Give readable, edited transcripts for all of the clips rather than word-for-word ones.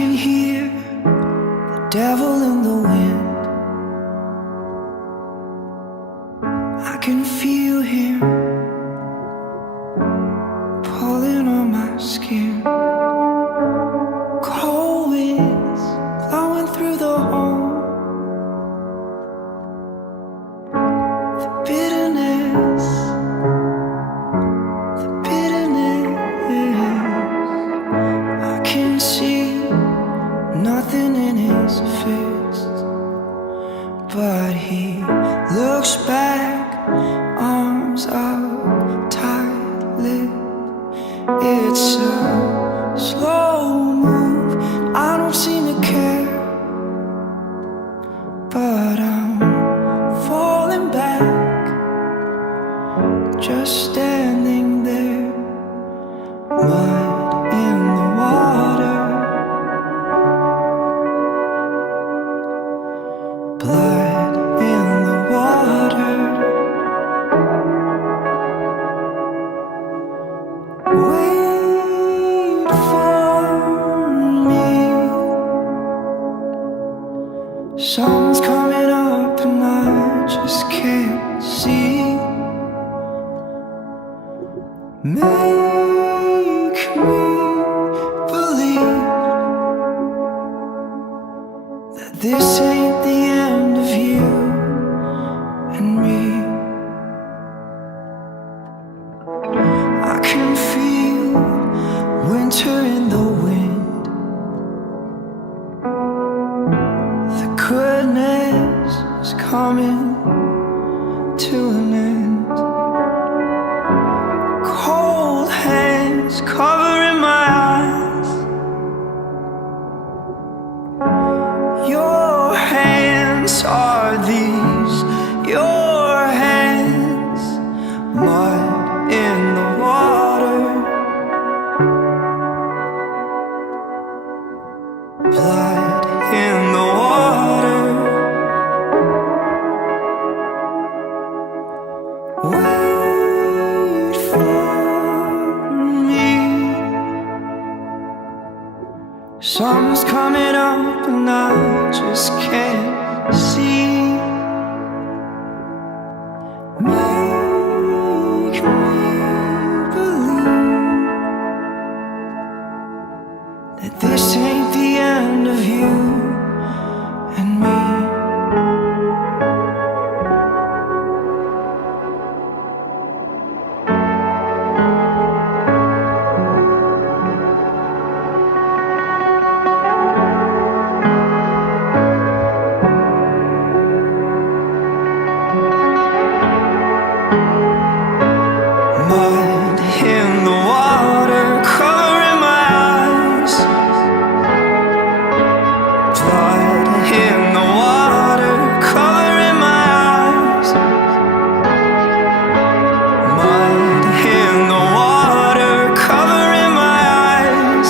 can hear the devil in the wind. I can feel him pulling on my skin. Cold winds blowing through the home. The bitterness, the bitterness. I can see nothing in his face, but he looks back, arms up, tight lit. It's a slow move, I don't seem to care, but I'm falling back, just standing there, mud in the water, blood in the water. Wait for me. Someone's coming up and I just can't see. Make me believe that this ain't the end of you and me. I can feel winter in the wind. The goodness is coming to an end. Cold hands covering my eyes. Your hands are these, your hands, mud in the water, blood in the water. Wait for me. Sun's coming up and I just can't see. Make me believe that this ain't the end of you and me. Mud in the water, covering my eyes. Blood in the water, covering my eyes. Mud in the water, covering my eyes.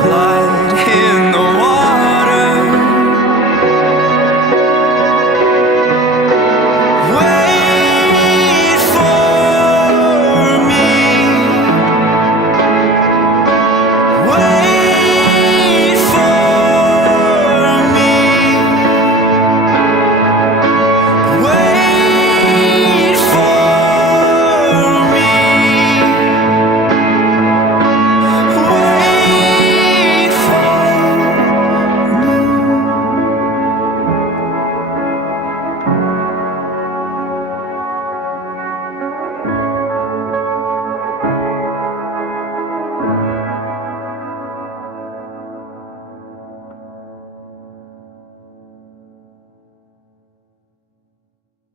Blood